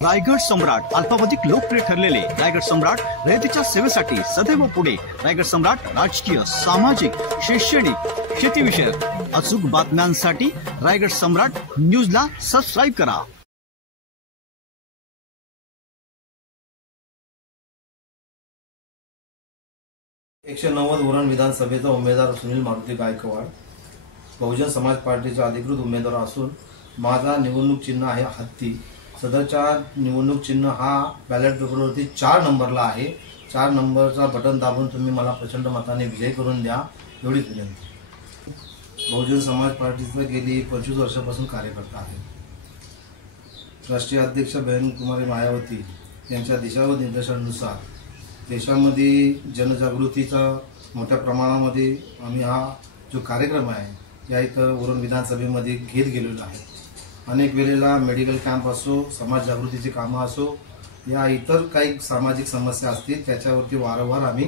रायगड सम्राट अल्पावधिक लोकप्रिय ठरलेले रायगड सम्राट रयतेच्या सेवेसाठी सदैव पुढे। रायगड सम्राट राजकीय, सामाजिक, शैक्षणिक, शेतीविषयक अचूक बातम्यांसाठी रायगड सम्राट न्यूजला सबस्क्राइब करा। 190 उरण विधानसभेचा उमेदवार सुनील मारुती गायकवाड बहुजन समाज पार्टीचा अधिकृत उमेदवार असून माझा निवडणूक चिन्ह आहे हत्ती। सदरच्या निवडणूक चिन्ह हा बॅलेट पेपरवरती 4 नंबरला आहे। 4 नंबरचा बटन दाबून तुम्ही मला प्रचंड मताने विजय करून द्या एवढीच विनंती। बहुजन समाज पार्टीचा गेली 25 वर्षापासून कार्यकर्ता आहे। राष्ट्रीय अध्यक्ष बहन कुमारी मायावती यांच्या दिशा व निर्देशानुसार देशामध्ये जनजागृतीचा मोठ्या प्रमाणामध्ये आम्ही हा जो कार्यक्रम आहे या इथं उरण विधानसभेमध्ये घेत गेलेलो आहे। अनेक वेळेला मेडिकल कॅम्प असो, समाज जागृतीचे कामं असो, या इतर काही सामाजिक समस्या असतील त्याच्यावरती वारंवार आम्ही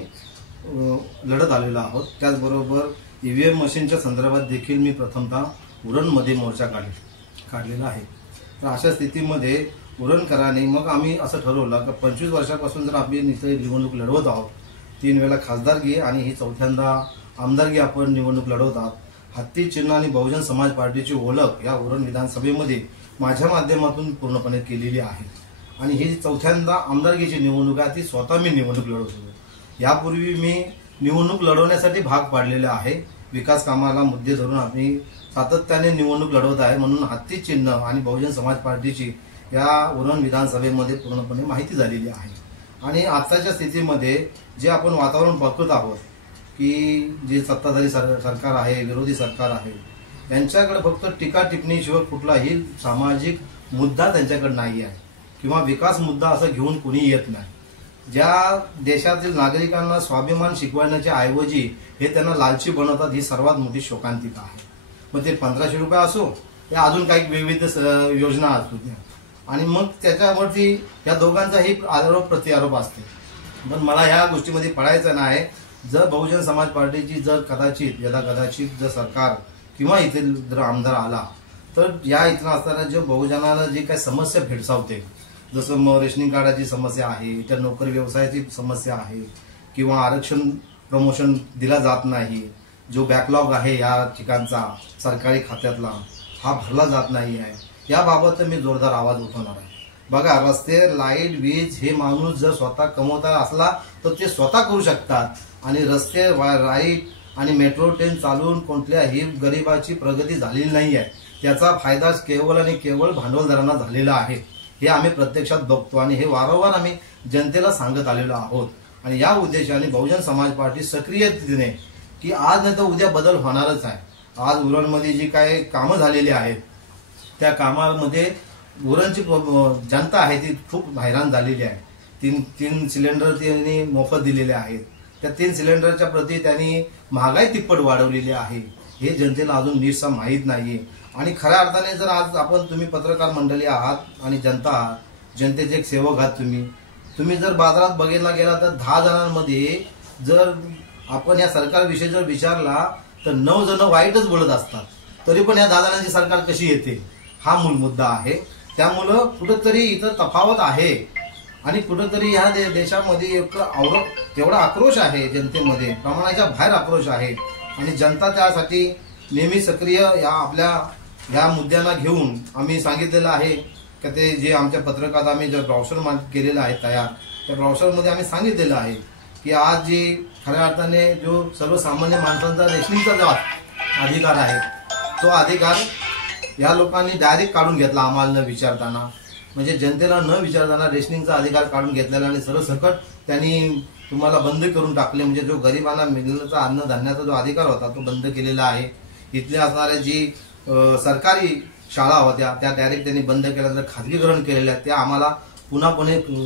लढत आलेलो आहोत। त्याचबरोबर ईव्हीएम मशीनच्या संदर्भात देखील मी प्रथमतः उरणमध्ये मोर्चा काढलेला आहे। तर अशा स्थितीमध्ये उरणकरांनी मग आम्ही असं ठरवलं की 25 वर्षापासून जर आपण इथे निवडणूक लढवत आहोत, 3 वेळा खासदारकी आणि ही 4थ्यांदा आमदारकी आपण निवडणूक लढवत आहोत। हत्ती चिन्ह आणि बहुजन समाज पार्टीची ओळख या उरण विधानसभेमध्ये माझ्या माध्यमातून पूर्णपणे केलेली आहे आणि ही 4थ्यांदा आमदारकीची निवडणूक आहे, ती स्वतः मी निवडणूक लढवतो। यापूर्वी मी निवडणूक लढवण्यासाठी भाग पाडलेले आहे। विकास कामाला मुद्दे धरून आम्ही सातत्याने निवडणूक लढवत आहे, म्हणून हत्ती चिन्ह आणि बहुजन समाज पार्टीची या उरण विधानसभेमध्ये पूर्णपणे माहिती झालेली आहे। आणि आताच्या स्थितीमध्ये जे आपण वातावरण बघत आहोत की जे सत्ताधारी सरकार आहे, विरोधी सरकार आहे, त्यांच्याकडे फक्त टीका टिप्पणीशिवाय कुठलाही सामाजिक मुद्दा त्यांच्याकडे नाही आहे किंवा विकास मुद्दा असं घेऊन कुणी येत नाही। ज्या देशातील नागरिकांना स्वाभिमान शिकवण्याच्या ऐवजी हे त्यांना लालची बनवतात, ही सर्वात मोठी शोकांतिका आहे। मग ते 1500 रुपये असो या अजून काही विविध योजना असू द्या, आणि मग त्याच्यावरती या दोघांचाही आरोप प्रत्यारोप असते। पण मला ह्या गोष्टीमध्ये पडायचं नाही। जर बहुजन समाज पार्टीची जर कदाचित जर सरकार किंवा इथे जर आमदार आला तर या इथं असताना जो बहुजनाला जे काही समस्या भेडसावते, जसं मग रेशनिंग कार्डाची समस्या आहे, इतर नोकरी व्यवसायाची समस्या आहे किंवा आरक्षण प्रमोशन दिला जात नाही, जो बॅकलॉग आहे या ठिकाणचा सरकारी खात्यातला हा भरला जात नाही आहे, याबाबत मी जोरदार आवाज उठवणार आहे। बघा, रस्ते, लाईट, वीज हे माणूस जर स्वतः कमवता असला तर ते स्वतः करू शकतात, आणि रस्ते, लाईट आणि मेट्रो ट्रेन चालवून कोणत्याही गरिबाची प्रगती झालेली नाही आहे। त्याचा फायदा केवळ आणि केवळ भांडवलदारांना झालेला आहे, हे आम्ही प्रत्यक्षात बघतो आणि हे वारंवार आम्ही जनतेला सांगत आलेलो आहोत। आणि या उद्देशाने बहुजन समाज पार्टी सक्रियतेने की आज नाही तर उद्या बदल होणारच आहे। आज उरणमध्ये जी काय कामं झालेली आहेत त्या कामामध्ये उरणची जनता आहे ती खूप हैराण झालेली आहे। 3 सिलेंडर त्यांनी मोफत दिलेले आहेत, त्या 3 सिलेंडरच्या प्रती त्यांनी महागाई तिप्पट वाढवलेली आहे, हे जनतेला अजून नीटसा माहीत नाहीये। आणि खऱ्या अर्थाने जर आज तुम्ही पत्रकार मंडळी आहात आणि जनता आहात, जनतेचे एक सेवक आहात तुम्ही जर बाजारात बघायला गेला तर 10 जणांमध्ये जर आपण या सरकारविषयी जर विचारला तर 9 जण वाईटच बोलत असतात, तरी पण या 10 जणांची सरकार कशी येते हा मूळ मुद्दा आहे। त्यामुळं कुठंतरी इथं तफावत आहे आणि कुठंतरी या देशामध्ये तेवढा आक्रोश आहे जनतेमध्ये, प्रमाणाच्या बाहेर आक्रोश आहे आणि जनता त्यासाठी नेहमी सक्रिय या मुद्द्यांना घेऊन आम्ही सांगितलेलं आहे की ते जे आमच्या पत्रकात आम्ही जे ब्राउशर केलेलं आहे तयार, त्या ब्राउशरमध्ये आम्ही सांगितलेलं आहे की आज जी खऱ्या अर्थाने जो सर्वसामान्य माणसांचा रेशनिंगचा जो अधिकार आहे तो अधिकार या लोकांनी डायरेक्ट काढून घेतला, आम्हाला न विचारताना, म्हणजे जनतेला न विचारताना रेशनिंगचा अधिकार काढून घेतलेला आणि सरसकट त्यांनी तुम्हाला बंद करून टाकले। म्हणजे जो गरिबांना मिळण्याचा अन्नधान्याचा जो अधिकार होता तो बंद केलेला आहे। इथल्या असणाऱ्या जी सरकारी शाळा होत्या त्या डायरेक्ट त्यांनी बंद केल्या, खाजगीकरण केलेल्या, त्या आम्हाला पुन्हा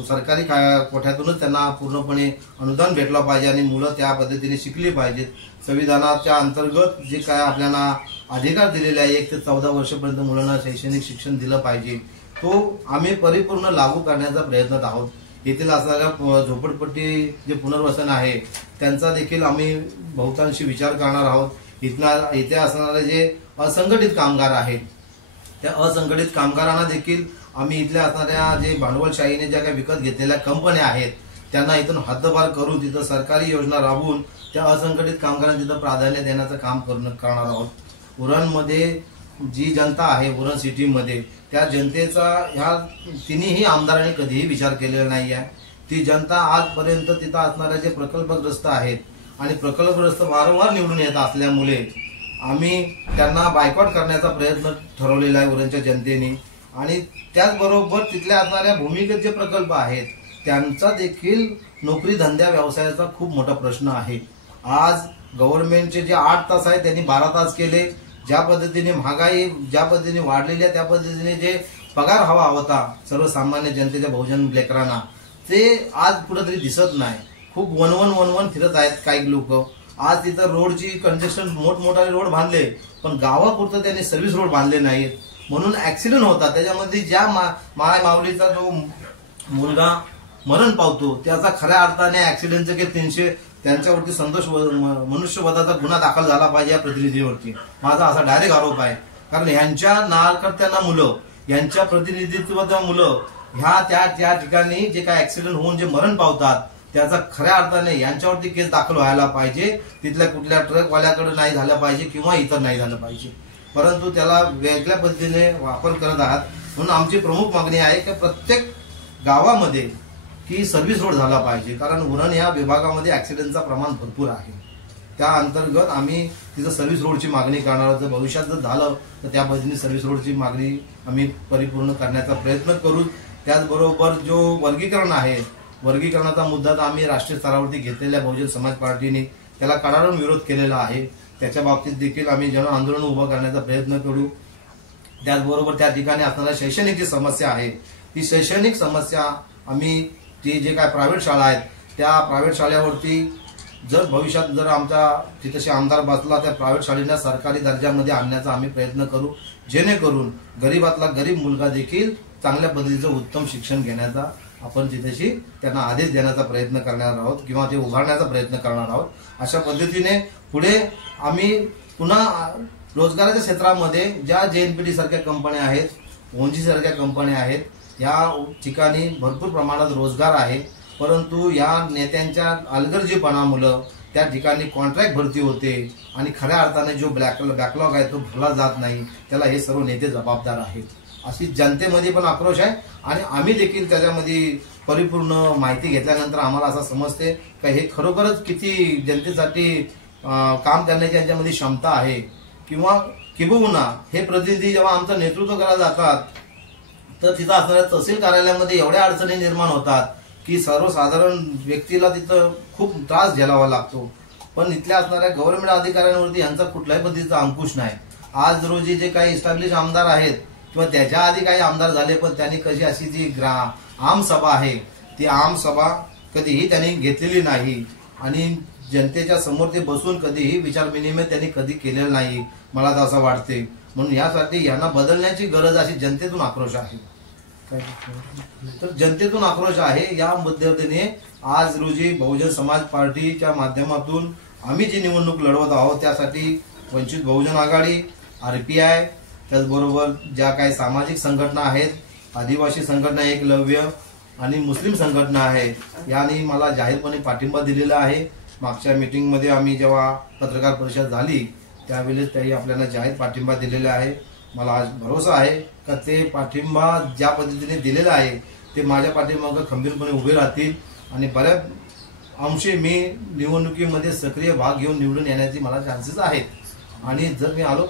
सरकारी कोठ्यातूनच त्यांना पूर्णपणे अनुदान भेटलं पाहिजे आणि मुलं त्या पद्धतीने शिकली पाहिजेत। संविधानाच्या अंतर्गत जे काय आपल्याला अधिकार दिलेले आहे 1 ते 14 वर्षापर्यंत मुलांना शैक्षणिक शिक्षण दिलं पाहिजे, तो आम्ही परिपूर्ण लागू करण्याचा प्रयत्नात आहोत। येथील असणाऱ्या झोपडपट्टी जे पुनर्वसन आहे त्यांचा देखील आम्ही बहुतांशी विचार करणार आहोत। इथे असणारे जे असंघटित कामगार आहेत त्या असंघटित कामगारांना देखील आम्ही इथल्या असणाऱ्या जे भांडवलशाहीने ज्या काही विकत घेतलेल्या कंपन्या आहेत त्यांना इथून हद्दपार करून तिथं सरकारी योजना राबवून त्या असंघटित कामगारांना तिथं प्राधान्य देण्याचं काम करणार आहोत। उरणमध्ये जी जनता आहे, उरण सिटीमध्ये, त्या जनतेचा ह्या तिन्ही आमदारांनी कधीही विचार केलेला नाही आहे। ती जनता आजपर्यंत तिथं असणाऱ्या जे प्रकल्पग्रस्त आहेत आणि प्रकल्पग्रस्त वारंवार निवडून येत असल्यामुळे आम्ही त्यांना बायकॉट करण्याचा प्रयत्न ठरवलेला आहे उरणच्या जनतेने। आणि त्याचबरोबर तिथल्या असणाऱ्या भूमिगत जे प्रकल्प आहेत त्यांचा देखील नोकरी धंद्या व्यवसायाचा खूप मोठा प्रश्न आहे। आज गव्हर्नमेंटचे जे 8 तास आहेत त्यांनी 12 तास केले। ज्या पद्धतीने महागाई ज्या पद्धतीने वाढलेली आहे त्या पद्धतीने जे पगार हवा होता सर्वसामान्य जनतेच्या बहुजन लेकरांना ते आज कुठेतरी दिसत नाही। खूप वनवन फिरत आहेत काही लोक। आज तिथं रोडची कंजेस्शन मोठमोठाले रोड बांधले पण गावापुरतं त्यांनी सर्व्हिस रोड बांधले नाहीत म्हणून ऍक्सिडेंट होतात। त्याच्यामध्ये ज्या माय माऊलीचा जो मुलगा मरण पावतो त्याचा खऱ्या अर्थाने ऍक्सिडेंटचे के 300 त्यांच्यावरती संतोष मनुष्यवधाचा गुन्हा दाखल झाला पाहिजे या प्रतिनिधीवरती, माझा असा डायरेक्ट आरोप आहे। कारण ह्यांच्या नाळकर्त्यांना मुलं, यांच्या प्रतिनिधित्वाच्या मुलं ह्या त्या ठिकाणी जे काय ऍक्सिडेंट होऊन जे मरण पावतात त्याचा खऱ्या अर्थाने यांच्यावरती केस दाखल व्हायला पाहिजे। तिथल्या कुठल्या ट्रकवाल्याकडे नाही झालं पाहिजे किंवा इतर नाही झालं पाहिजे, परंतु त्याला वेगळ्या पद्धतीने वापर करत आहात। म्हणून आमची प्रमुख मागणी आहे की प्रत्येक गावामध्ये की सर्व्हिस रोड झाला पाहिजे, कारण उरण या विभागामध्ये ऍक्सिडेंटचं प्रमाण भरपूर आहे। त्या अंतर्गत आम्ही तिथं सर्व्हिस रोडची मागणी करणार आहोत। जर भविष्यात जर झालं तर त्या पद्धतीने सर्व्हिस रोडची मागणी आम्ही परिपूर्ण करण्याचा प्रयत्न करू। त्याचबरोबर जो वर्गीकरण आहे, वर्गीकरणाचा मुद्दा तर आम्ही राष्ट्रीय स्तरावरती घेतलेल्या बहुजन समाज पार्टीने त्याला कडाडून विरोध केलेला आहे। त्याच्या बाबतीत देखील आम्ही जन आंदोलन उभं करण्याचा प्रयत्न करू। त्याचबरोबर त्या ठिकाणी असणाऱ्या शैक्षणिक जी समस्या आहे ती शैक्षणिक समस्या आम्ही जे काय प्रायव्हेट शाळा आहेत त्या प्रायव्हेट शाळेवरती जर भविष्यात जर आमचा तिथेशी आमदार बसला त्या प्रायव्हेट शाळेला सरकारी दर्जामध्ये आणण्याचा आम्ही प्रयत्न करू, जेणेकरून गरीबातला गरीब मुलगा देखील चांगल्या पद्धतीचं उत्तम शिक्षण घेण्याचा आपण तिथेशी त्यांना आदेश देण्याचा प्रयत्न करणार आहोत किंवा ते उभारण्याचा प्रयत्न करणार आहोत। अशा पद्धतीने पुढे आम्ही पुन्हा रोजगाराच्या क्षेत्रामध्ये ज्या JNPT सारख्या कंपन्या आहेत, ओनजी सारख्या कंपन्या आहेत, या ठिकाणी भरपूर प्रमाणात रोजगार आहे, परंतु या नेत्यांच्या अलगर्जीपणामुळे त्या ठिकाणी कॉन्ट्रॅक्ट भरती होते आणि खऱ्या अर्थाने जो बॅकलॉग आहे तो भरला जात नाही। त्याला हे सर्व नेते जबाबदार आहेत, अशी जनतेमध्ये पण आक्रोश आहे। आणि आम्ही देखील त्याच्यामध्ये परिपूर्ण माहिती घेतल्यानंतर आम्हाला असं समजते की हे खरोखरच किती जनतेसाठी काम करण्याची यांच्यामध्ये क्षमता आहे, किंवा किंबहुना हे प्रतिनिधी जेव्हा आमचं नेतृत्व करायला जातात तर तिथं असणाऱ्या तहसील कार्यालयामध्ये एवढ्या अडचणी निर्माण होतात की सर्वसाधारण व्यक्तीला तिथं खूप त्रास झेलावा लागतो। पण इथल्या असणाऱ्या गव्हर्नमेंट अधिकाऱ्यांवरती यांचा कुठल्याही पद्धतीचा अंकुश नाही। आज रोजी जे काही इस्टॅब्लिश आमदार आहेत किंवा त्याच्या आधी काही आमदार झाले पण त्यांनी कशी अशी जी आम सभा आहे ती आम सभा कधीही त्यांनी घेतलेली नाही आणि जनतेच्या समोर ते बसून कधीही विचार विनिमय त्यांनी कधी केलेलं नाही, मला तर असं वाटते। म्हणून यासाठी यांना बदलण्याची गरज अशी जनतेतून आक्रोश आहे। तर जनतेतून आक्रोश आहे या पद्धतीने आज रोजी बहुजन समाज पार्टीच्या माध्यमातून आम्ही जी निवडणूक लढवत आहोत त्यासाठी वंचित बहुजन आघाडी, RPI, त्याचबरोबर ज्या काही सामाजिक संघटना आहेत, आदिवासी संघटना एकलव्य आणि मुस्लिम संघटना आहेत, यांनी मला जाहीरपणे पाठिंबा दिलेला आहे। मागच्या मीटिंगमध्ये आम्ही जेव्हा पत्रकार परिषद झाली त्यावेळेस त्यांनी आपल्याला जाहीर पाठिंबा दिलेला आहे। मला आज भरोसा आहे का ते पाठिंबा ज्या पद्धतीने दिलेला आहे ते माझ्या पाठीमागे खंबीरपणे उभे राहतील आणि बऱ्याच अंशी मी निवडणुकीमध्ये सक्रिय भाग घेऊन निवडून येण्याची मला चान्सेस आहेत। आणि जर मी आलो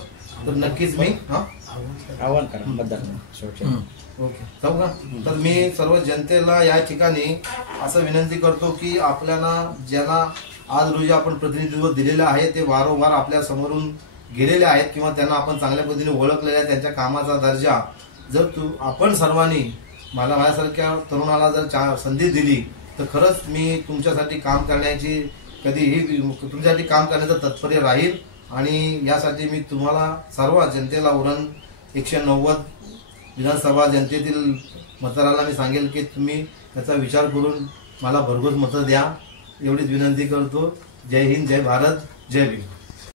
तर नक्कीच मी आव्हान करा मतदार ओके जाऊ का। तर मी सर्व जनतेला या ठिकाणी असं विनंती करतो की आपल्याला ज्यांना आज रोजी आपण प्रतिनिधित्व दिलेलं आहे ते वारंवार आपल्या समोरून गेलेले आहेत किंवा त्यांना आपण चांगल्या पद्धतीने ओळखलेला आहे, त्यांच्या कामाचा दर्जा जर आपण सर्वांनी मला माझ्यासारख्या तरुणाला जर संधी दिली तर खरंच मी तुमच्यासाठी काम करण्याची कधीही तुमच्यासाठी काम करण्याचं तत्पर राहील। आणि यासाठी मी तुम्हाला सर्व जनतेला उरण 190 विधानसभा जनतेतील मतदाराला मी सांगेल की तुम्ही त्याचा विचार करून मला भरघोस मतं द्या, एवढीच विनंती करतो। जय हिंद, जय भारत, जय भीम।